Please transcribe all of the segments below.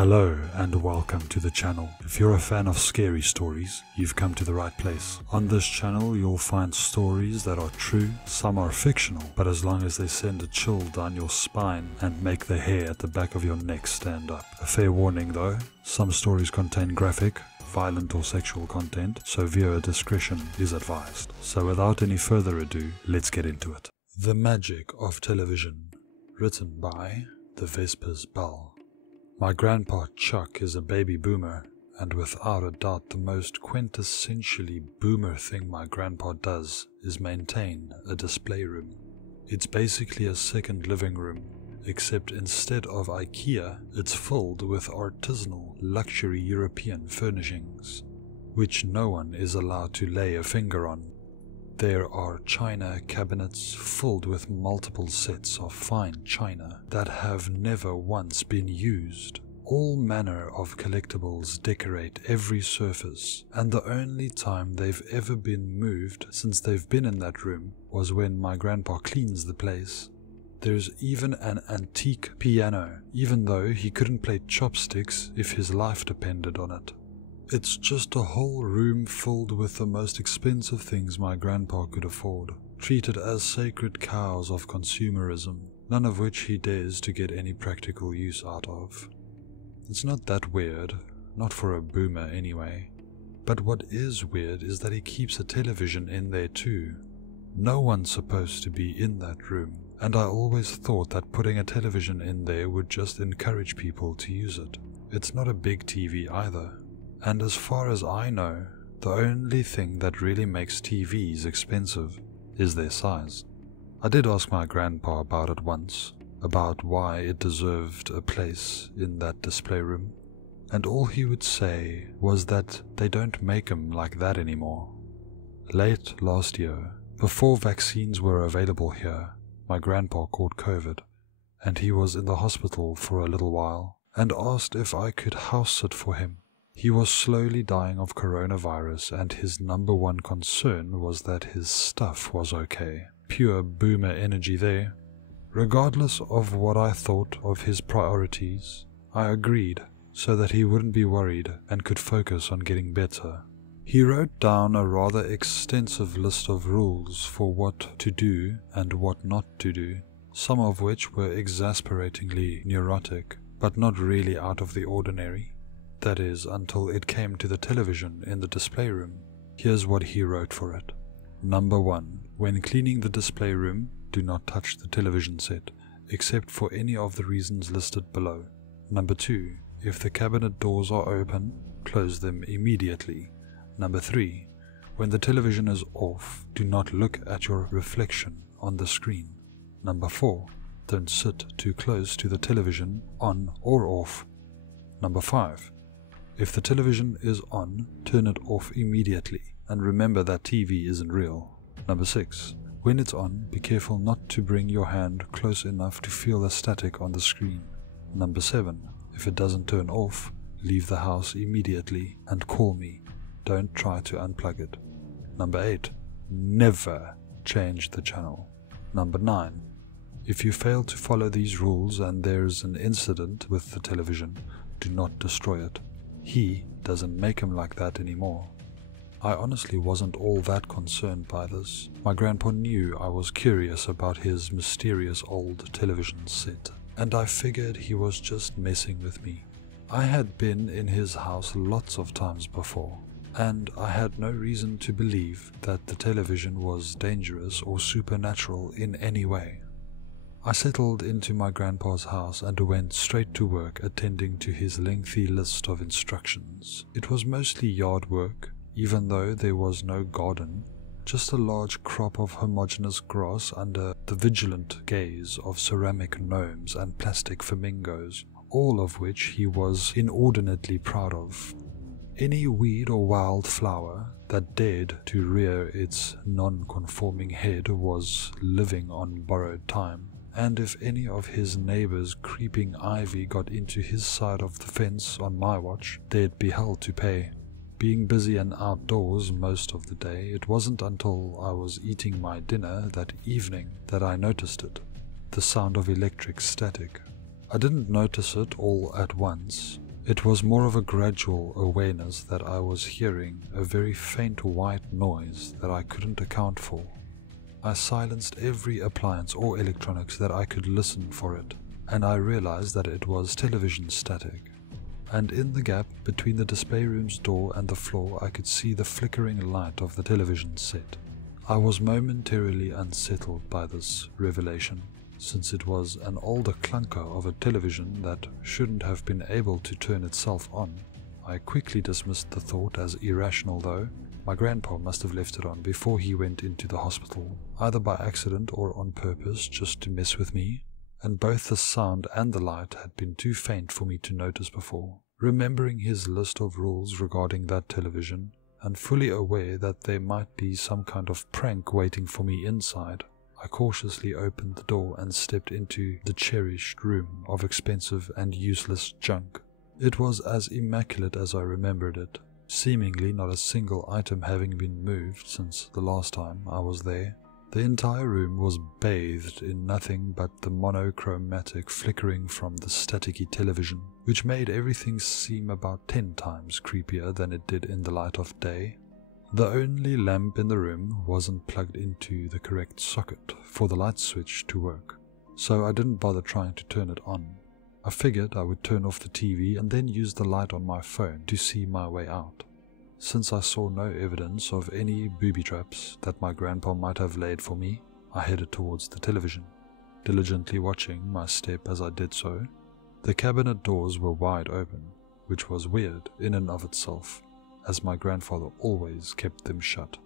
Hello and welcome to the channel. If you're a fan of scary stories, you've come to the right place. On this channel you'll find stories that are true, some are fictional, but as long as they send a chill down your spine and make the hair at the back of your neck stand up. A fair warning though, some stories contain graphic, violent or sexual content, so viewer discretion is advised. So without any further ado, let's get into it. The Magic of Television, written by The Vespers Bell. My grandpa Chuck is a baby boomer, and without a doubt the most quintessentially boomer thing my grandpa does is maintain a display room. It's basically a second living room, except instead of IKEA, it's filled with artisanal luxury European furnishings, which no one is allowed to lay a finger on. There are china cabinets filled with multiple sets of fine china that have never once been used. All manner of collectibles decorate every surface, and the only time they've ever been moved since they've been in that room was when my grandpa cleans the place. There's even an antique piano, even though he couldn't play chopsticks if his life depended on it. It's just a whole room filled with the most expensive things my grandpa could afford, treated as sacred cows of consumerism, none of which he dares to get any practical use out of. It's not that weird, not for a boomer anyway. But what is weird is that he keeps a television in there too. No one's supposed to be in that room, and I always thought that putting a television in there would just encourage people to use it. It's not a big TV either. And as far as I know, the only thing that really makes TVs expensive is their size. I did ask my grandpa about it once, about why it deserved a place in that display room, and all he would say was that they don't make them like that anymore. Late last year, before vaccines were available here, my grandpa caught COVID, and he was in the hospital for a little while, and asked if I could house sit for him. He was slowly dying of coronavirus, and his number one concern was that his stuff was okay. Pure boomer energy there. Regardless of what I thought of his priorities, I agreed so that he wouldn't be worried and could focus on getting better. He wrote down a rather extensive list of rules for what to do and what not to do, some of which were exasperatingly neurotic, but not really out of the ordinary. That is, until it came to the television in the display room. Here's what he wrote for it. Number 1. When cleaning the display room, do not touch the television set, except for any of the reasons listed below. Number 2. If the cabinet doors are open, close them immediately. Number 3. When the television is off, do not look at your reflection on the screen. Number 4. Don't sit too close to the television, on or off. Number 5. If the television is on, turn it off immediately, and remember that TV isn't real. Number 6. When it's on, be careful not to bring your hand close enough to feel the static on the screen. Number 7. If it doesn't turn off, leave the house immediately and call me. Don't try to unplug it. Number 8. Never change the channel. Number 9. If you fail to follow these rules and there's an incident with the television, do not destroy it. He doesn't make him like that anymore. I honestly wasn't all that concerned by this. My grandpa knew I was curious about his mysterious old television set, and I figured he was just messing with me. I had been in his house lots of times before, and I had no reason to believe that the television was dangerous or supernatural in any way. I settled into my grandpa's house and went straight to work attending to his lengthy list of instructions. It was mostly yard work, even though there was no garden, just a large crop of homogeneous grass under the vigilant gaze of ceramic gnomes and plastic flamingos, all of which he was inordinately proud of. Any weed or wild flower that dared to rear its non-conforming head was living on borrowed time. And if any of his neighbors' creeping ivy got into his side of the fence on my watch, they'd be hell to pay. Being busy and outdoors most of the day, it wasn't until I was eating my dinner that evening that I noticed it, the sound of electric static. I didn't notice it all at once, It was more of a gradual awareness that I was hearing a very faint white noise that I couldn't account for. I silenced every appliance or electronics that I could listen for it, and I realized that it was television static. And in the gap between the display room's door and the floor, I could see the flickering light of the television set. I was momentarily unsettled by this revelation, since it was an older clunker of a television that shouldn't have been able to turn itself on. I quickly dismissed the thought as irrational though. My grandpa must have left it on before he went into the hospital, either by accident or on purpose just to mess with me, and both the sound and the light had been too faint for me to notice before. Remembering his list of rules regarding that television, and fully aware that there might be some kind of prank waiting for me inside, I cautiously opened the door and stepped into the cherished room of expensive and useless junk. It was as immaculate as I remembered it, seemingly not a single item having been moved since the last time I was there. The entire room was bathed in nothing but the monochromatic flickering from the staticky television, which made everything seem about 10 times creepier than it did in the light of day. The only lamp in the room wasn't plugged into the correct socket for the light switch to work, so I didn't bother trying to turn it on. I figured I would turn off the TV and then use the light on my phone to see my way out. Since I saw no evidence of any booby traps that my grandpa might have laid for me, I headed towards the television, diligently watching my step as I did so. The cabinet doors were wide open, which was weird in and of itself, as my grandfather always kept them shut.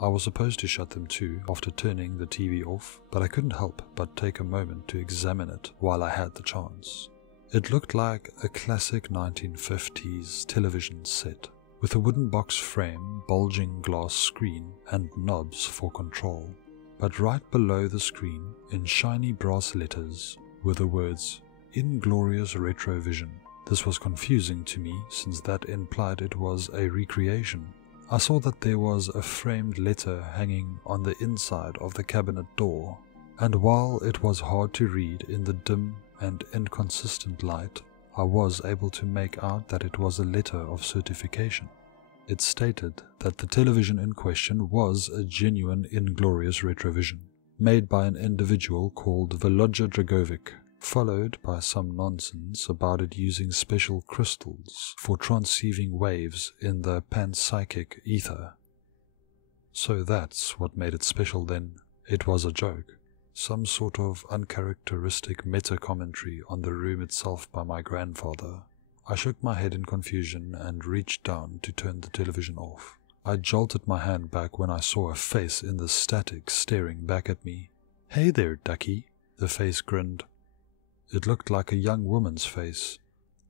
I was supposed to shut them too after turning the TV off, but I couldn't help but take a moment to examine it while I had the chance. It looked like a classic 1950s television set, with a wooden box frame, bulging glass screen, and knobs for control. But right below the screen, in shiny brass letters, were the words, In Glorious Retrovision. This was confusing to me, since that implied it was a recreation. I saw that there was a framed letter hanging on the inside of the cabinet door, and while it was hard to read in the dim and inconsistent light, I was able to make out that it was a letter of certification. It stated that the television in question was a genuine In Glorious Retrovision, made by an individual called Volodya Dragovic, followed by some nonsense about it using special crystals for transceiving waves in the panpsychic ether. So that's what made it special then. It was a joke. Some sort of uncharacteristic meta-commentary on the room itself by my grandfather. I shook my head in confusion and reached down to turn the television off. I jolted my hand back when I saw a face in the static staring back at me. "Hey there, ducky," the face grinned. It looked like a young woman's face,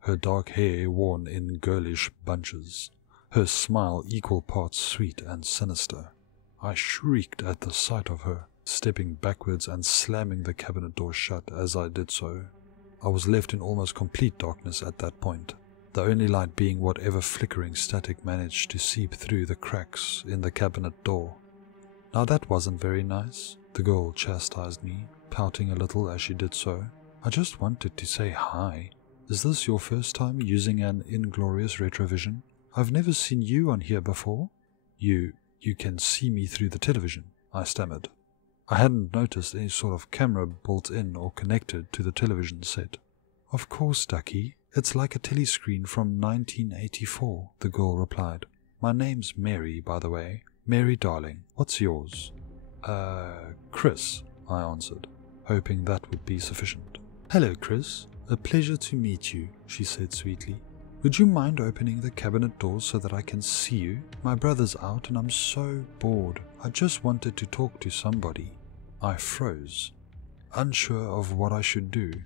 her dark hair worn in girlish bunches, her smile equal parts sweet and sinister. I shrieked at the sight of her, stepping backwards and slamming the cabinet door shut as I did so. I was left in almost complete darkness at that point, the only light being whatever flickering static managed to seep through the cracks in the cabinet door. Now that wasn't very nice, the girl chastised me, pouting a little as she did so. "I just wanted to say hi. Is this your first time using an In Glorious Retrovision? I've never seen you on here before." You can see me through the television," I stammered. I hadn't noticed any sort of camera built in or connected to the television set. "Of course, ducky. It's like a telescreen from 1984, the girl replied. "My name's Mary, by the way. Mary, darling. What's yours?" Chris," I answered, hoping that would be sufficient. "Hello, Chris. A pleasure to meet you," she said sweetly. "Would you mind opening the cabinet doors so that I can see you? My brother's out and I'm so bored. I just wanted to talk to somebody." I froze, unsure of what I should do.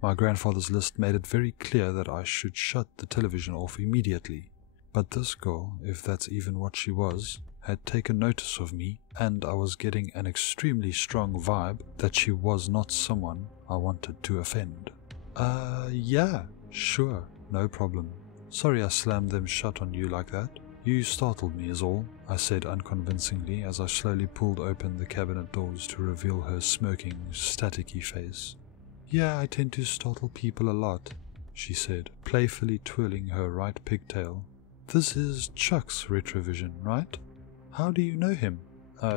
My grandfather's list made it very clear that I should shut the television off immediately. But this girl, if that's even what she was, had taken notice of me, and I was getting an extremely strong vibe that she was not someone I wanted to offend. Yeah, sure, no problem. Sorry I slammed them shut on you like that. You startled me is all," I said unconvincingly as I slowly pulled open the cabinet doors to reveal her smirking, staticky face. "Yeah, I tend to startle people a lot," she said, playfully twirling her right pigtail. "This is Chuck's Retrovision, right? How do you know him?"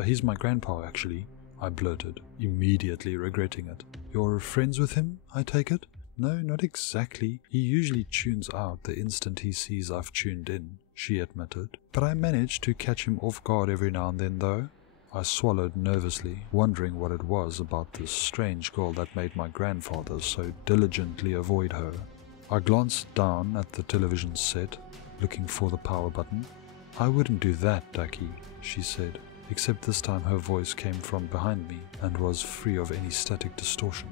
He's my grandpa, actually," I blurted, immediately regretting it. "You're friends with him, I take it?" "No, not exactly. He usually tunes out the instant he sees I've tuned in," she admitted. "But I manage to catch him off guard every now and then, though." I swallowed nervously, wondering what it was about this strange girl that made my grandfather so diligently avoid her. I glanced down at the television set, looking for the power button. "I wouldn't do that, Ducky," she said, except this time her voice came from behind me and was free of any static distortion.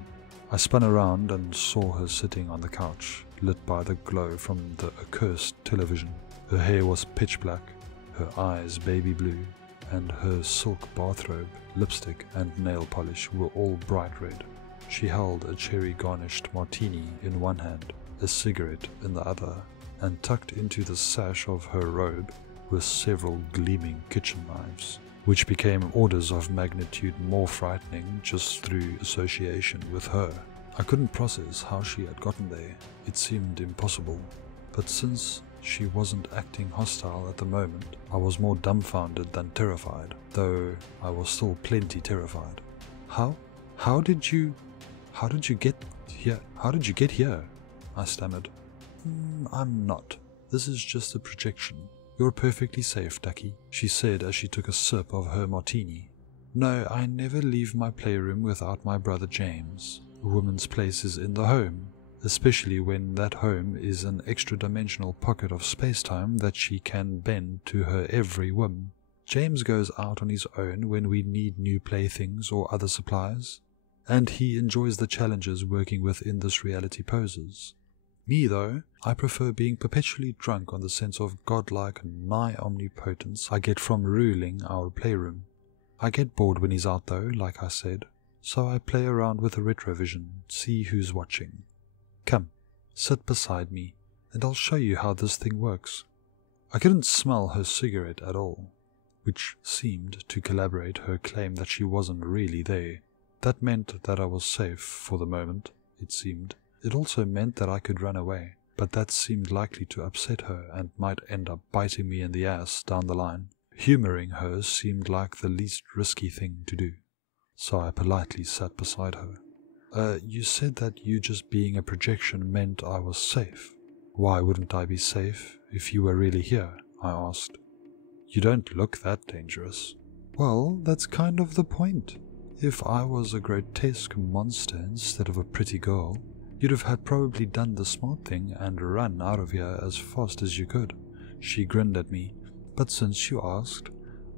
I spun around and saw her sitting on the couch, lit by the glow from the accursed television. Her hair was pitch black, her eyes baby blue, and her silk bathrobe, lipstick, and nail polish were all bright red. She held a cherry-garnished martini in one hand, a cigarette in the other, and tucked into the sash of her robe were several gleaming kitchen knives, which became orders of magnitude more frightening just through association with her. I couldn't process how she had gotten there. It seemed impossible. But since she wasn't acting hostile at the moment, I was more dumbfounded than terrified, though I was still plenty terrified. How did you get here? I stammered. I'm not. This is just a projection. You're perfectly safe, Ducky, she said as she took a sip of her martini. No, I never leave my playroom without my brother James. A woman's place is in the home, especially when that home is an extra-dimensional pocket of space-time that she can bend to her every whim. James goes out on his own when we need new playthings or other supplies, and he enjoys the challenges working within this reality poses. Me, though, I prefer being perpetually drunk on the sense of godlike nigh omnipotence I get from ruling our playroom. I get bored when he's out, though, like I said, so I play around with a retrovision, see who's watching. Come, sit beside me, and I'll show you how this thing works. I couldn't smell her cigarette at all, which seemed to corroborate her claim that she wasn't really there. That meant that I was safe for the moment, it seemed. It also meant that I could run away, but that seemed likely to upset her and might end up biting me in the ass down the line. Humoring her seemed like the least risky thing to do, so I politely sat beside her. You said that you just being a projection meant I was safe. Why wouldn't I be safe if you were really here? I asked. You don't look that dangerous. Well, that's kind of the point. If I was a grotesque monster instead of a pretty girl, you'd have had probably done the smart thing and run out of here as fast as you could. She grinned at me. But since you asked,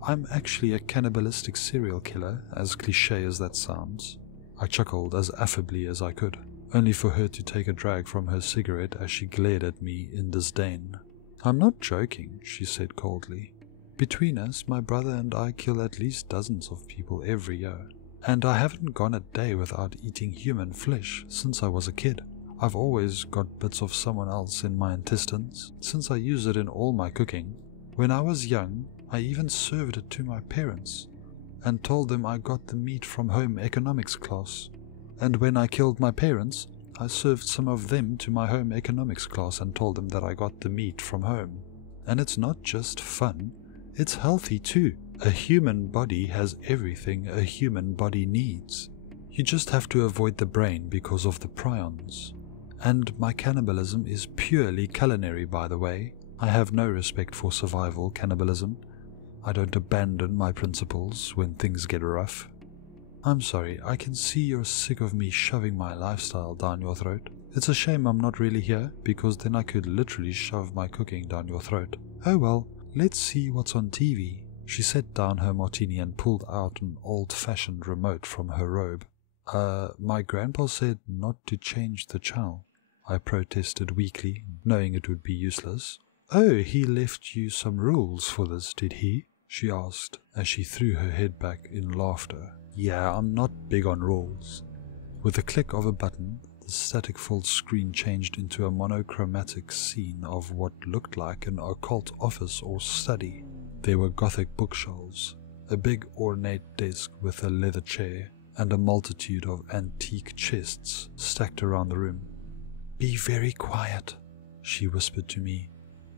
I'm actually a cannibalistic serial killer, as cliché as that sounds. I chuckled as affably as I could, only for her to take a drag from her cigarette as she glared at me in disdain. I'm not joking, she said coldly. Between us, my brother and I kill at least dozens of people every year, and I haven't gone a day without eating human flesh since I was a kid. I've always got bits of someone else in my intestines, since I use it in all my cooking. When I was young, I even served it to my parents, and told them I got the meat from home economics class. And when I killed my parents, I served some of them to my home economics class and told them that I got the meat from home. And it's not just fun, it's healthy too. A human body has everything a human body needs. You just have to avoid the brain because of the prions. And my cannibalism is purely culinary, by the way. I have no respect for survival cannibalism. I don't abandon my principles when things get rough. I'm sorry, I can see you're sick of me shoving my lifestyle down your throat. It's a shame I'm not really here, because then I could literally shove my cooking down your throat. Oh well, let's see what's on TV. She set down her martini and pulled out an old-fashioned remote from her robe. My grandpa said not to change the channel, I protested weakly, knowing it would be useless. Oh, he left you some rules for this, did he? She asked, as she threw her head back in laughter. Yeah, I'm not big on rules. With a click of a button, the static full screen changed into a monochromatic scene of what looked like an occult office or study. There were Gothic bookshelves, a big ornate desk with a leather chair, and a multitude of antique chests stacked around the room. "Be very quiet," she whispered to me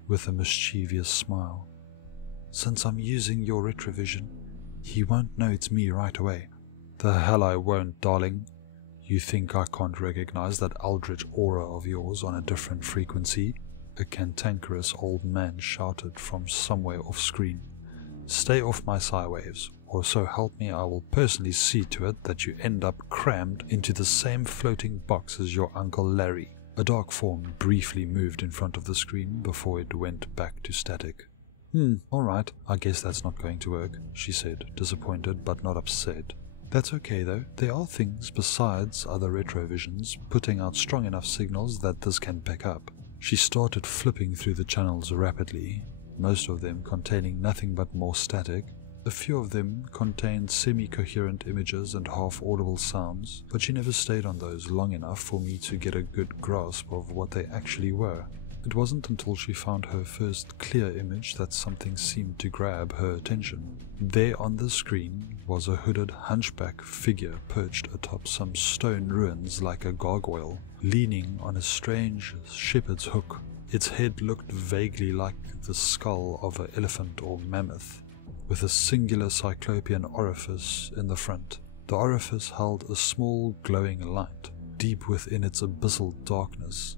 with a mischievous smile. "Since I'm using your retrovision, he won't know it's me right away." "The hell I won't, darling. You think I can't recognize that eldritch aura of yours on a different frequency?" a cantankerous old man shouted from somewhere off screen. "Stay off my psi waves, or so help me I will personally see to it that you end up crammed into the same floating box as your Uncle Larry." A dark form briefly moved in front of the screen before it went back to static. Alright, I guess that's not going to work," she said, disappointed but not upset. "That's okay though. There are things besides other retrovisions putting out strong enough signals that this can pick up." She started flipping through the channels rapidly, most of them containing nothing but more static. A few of them contained semi-coherent images and half-audible sounds, but she never stayed on those long enough for me to get a good grasp of what they actually were. It wasn't until she found her first clear image that something seemed to grab her attention. There on the screen was a hooded hunchback figure perched atop some stone ruins like a gargoyle, leaning on a strange shepherd's hook. Its head looked vaguely like the skull of an elephant or mammoth, with a singular cyclopean orifice in the front. The orifice held a small glowing light, deep within its abyssal darkness,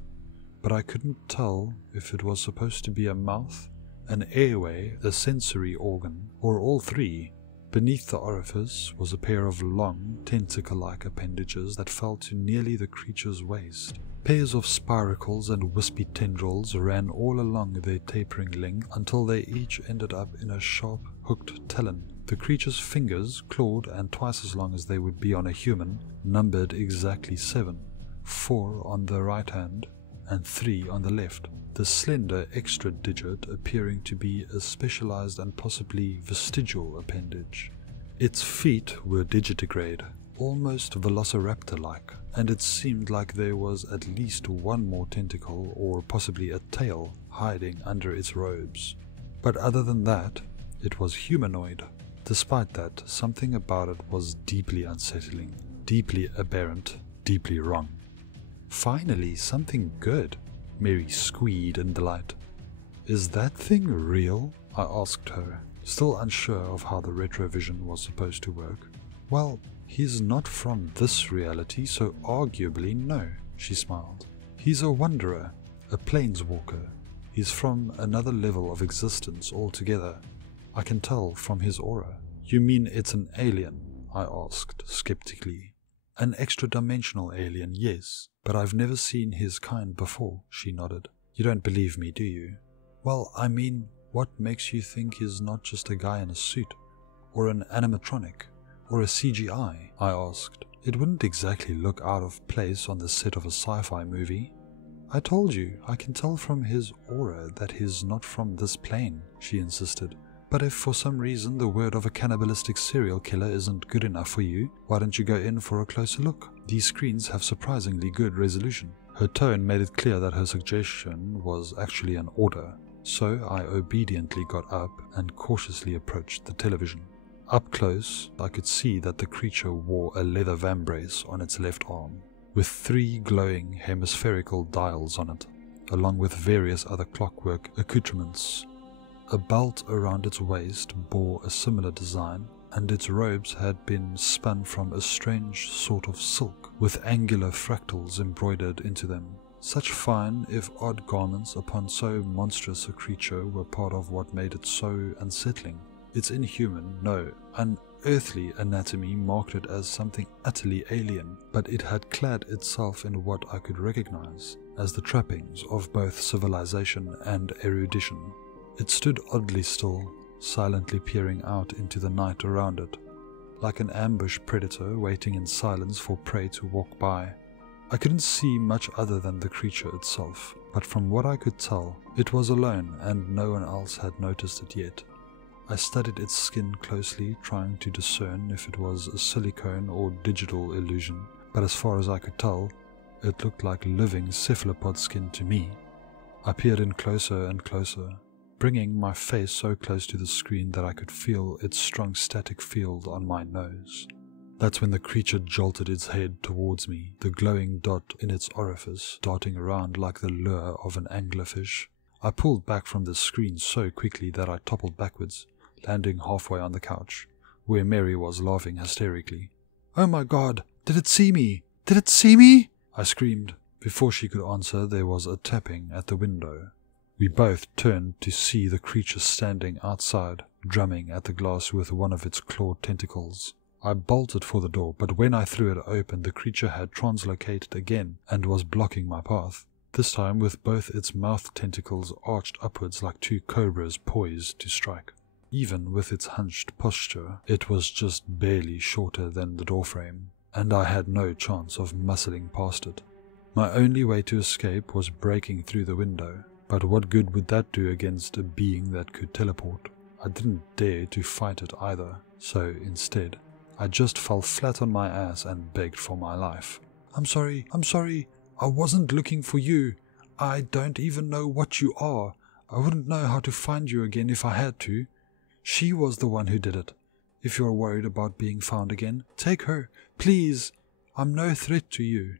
but I couldn't tell if it was supposed to be a mouth, an airway, a sensory organ, or all three. Beneath the orifice was a pair of long, tentacle-like appendages that fell to nearly the creature's waist. Pairs of spiracles and wispy tendrils ran all along their tapering length until they each ended up in a sharp, hooked talon. The creature's fingers, clawed and twice as long as they would be on a human, numbered exactly 7, 4 on the right hand and 3 on the left, the slender extra digit appearing to be a specialized and possibly vestigial appendage. Its feet were digitigrade, almost velociraptor-like, and it seemed like there was at least one more tentacle or possibly a tail hiding under its robes. But other than that, it was humanoid. Despite that, something about it was deeply unsettling, deeply aberrant, deeply wrong. "Finally, something good," Mary squealed in delight. "Is that thing real?" I asked her, still unsure of how the retrovision was supposed to work. "Well, he's not from this reality, so arguably no," she smiled. "He's a wanderer, a planeswalker. He's from another level of existence altogether. I can tell from his aura." "You mean it's an alien?" I asked skeptically. "An extra-dimensional alien, yes, but I've never seen his kind before," she nodded. "You don't believe me, do you?" "Well, I mean, what makes you think he's not just a guy in a suit, or an animatronic, or a CGI?" I asked. "It wouldn't exactly look out of place on the set of a sci-fi movie." "I told you, I can tell from his aura that he's not from this plane," she insisted. "But if for some reason the word of a cannibalistic serial killer isn't good enough for you, why don't you go in for a closer look? These screens have surprisingly good resolution." Her tone made it clear that her suggestion was actually an order, so I obediently got up and cautiously approached the television. Up close, I could see that the creature wore a leather vambrace on its left arm, with 3 glowing hemispherical dials on it, along with various other clockwork accoutrements. A belt around its waist bore a similar design, and its robes had been spun from a strange sort of silk, with angular fractals embroidered into them. Such fine, if odd, garments upon so monstrous a creature were part of what made it so unsettling. Its inhuman, no, unearthly anatomy marked it as something utterly alien, but it had clad itself in what I could recognize as the trappings of both civilization and erudition. It stood oddly still, silently peering out into the night around it, like an ambush predator waiting in silence for prey to walk by. I couldn't see much other than the creature itself, but from what I could tell, it was alone and no one else had noticed it yet. I studied its skin closely, trying to discern if it was a silicone or digital illusion, but as far as I could tell, it looked like living cephalopod skin to me. I peered in closer and closer, bringing my face so close to the screen that I could feel its strong static field on my nose. That's when the creature jolted its head towards me, the glowing dot in its orifice darting around like the lure of an anglerfish. I pulled back from the screen so quickly that I toppled backwards, landing halfway on the couch, where Mary was laughing hysterically. "Oh my God! Did it see me? Did it see me?" I screamed. Before she could answer, there was a tapping at the window. We both turned to see the creature standing outside, drumming at the glass with one of its clawed tentacles. I bolted for the door, but when I threw it open, the creature had translocated again and was blocking my path, this time with both its mouth tentacles arched upwards like two cobras poised to strike. Even with its hunched posture, it was just barely shorter than the doorframe, and I had no chance of muscling past it. My only way to escape was breaking through the window, but what good would that do against a being that could teleport? I didn't dare to fight it either, so instead, I just fell flat on my ass and begged for my life. I'm sorry, I wasn't looking for you. I don't even know what you are. I wouldn't know how to find you again if I had to. She was the one who did it. If you're worried about being found again, take her, please. I'm no threat to you."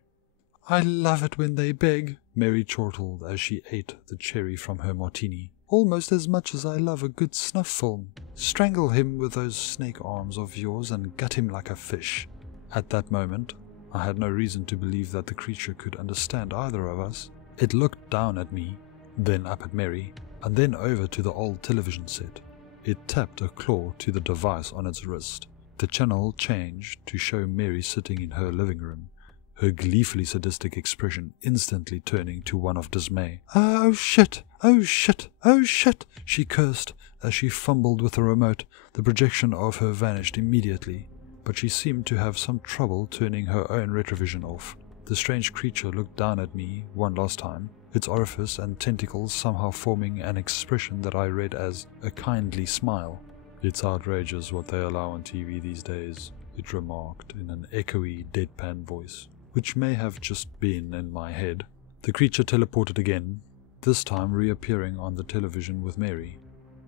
"I love it when they beg," Mary chortled as she ate the cherry from her martini. "Almost as much as I love a good snuff film. Strangle him with those snake arms of yours and gut him like a fish." At that moment, I had no reason to believe that the creature could understand either of us. It looked down at me, then up at Mary, and then over to the old television set. It tapped a claw to the device on its wrist. The channel changed to show Mary sitting in her living room, her gleefully sadistic expression instantly turning to one of dismay. "Oh shit! Oh shit! Oh shit!" she cursed as she fumbled with the remote. The projection of her vanished immediately, but she seemed to have some trouble turning her own retrovision off. The strange creature looked down at me one last time, its orifice and tentacles somehow forming an expression that I read as a kindly smile. "It's outrageous what they allow on TV these days," it remarked in an echoey, deadpan voice, which may have just been in my head. The creature teleported again, this time reappearing on the television with Mary.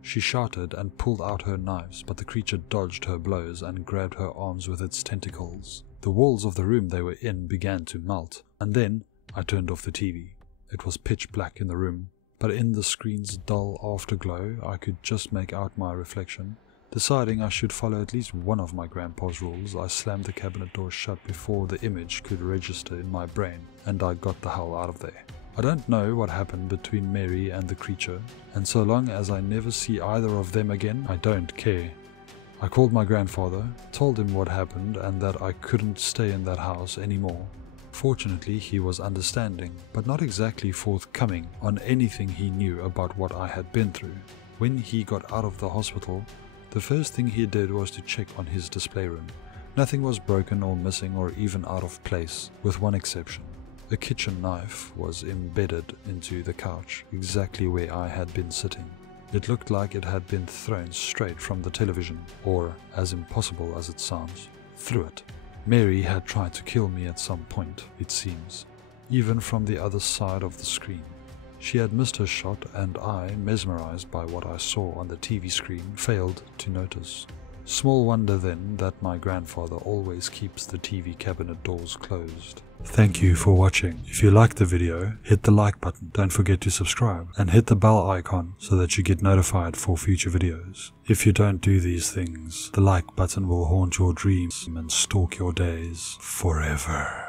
She shouted and pulled out her knives, but the creature dodged her blows and grabbed her arms with its tentacles. The walls of the room they were in began to melt, and then I turned off the TV. It was pitch black in the room, but in the screen's dull afterglow I could just make out my reflection. Deciding I should follow at least one of my grandpa's rules, I slammed the cabinet door shut before the image could register in my brain, and I got the hell out of there. I don't know what happened between Mary and the creature, and so long as I never see either of them again, I don't care. I called my grandfather, told him what happened and that I couldn't stay in that house anymore. Fortunately, he was understanding, but not exactly forthcoming on anything he knew about what I had been through. When he got out of the hospital, the first thing he did was to check on his display room. Nothing was broken or missing or even out of place, with one exception. A kitchen knife was embedded into the couch, exactly where I had been sitting. It looked like it had been thrown straight from the television, or, as impossible as it sounds, through it. Mary had tried to kill me at some point, it seems, even from the other side of the screen. She had missed her shot, and I, mesmerized by what I saw on the TV screen, failed to notice. Small wonder then that my grandfather always keeps the TV cabinet doors closed. Thank you for watching. If you liked the video, hit the like button, don't forget to subscribe, and hit the bell icon so that you get notified for future videos. If you don't do these things, the like button will haunt your dreams and stalk your days forever.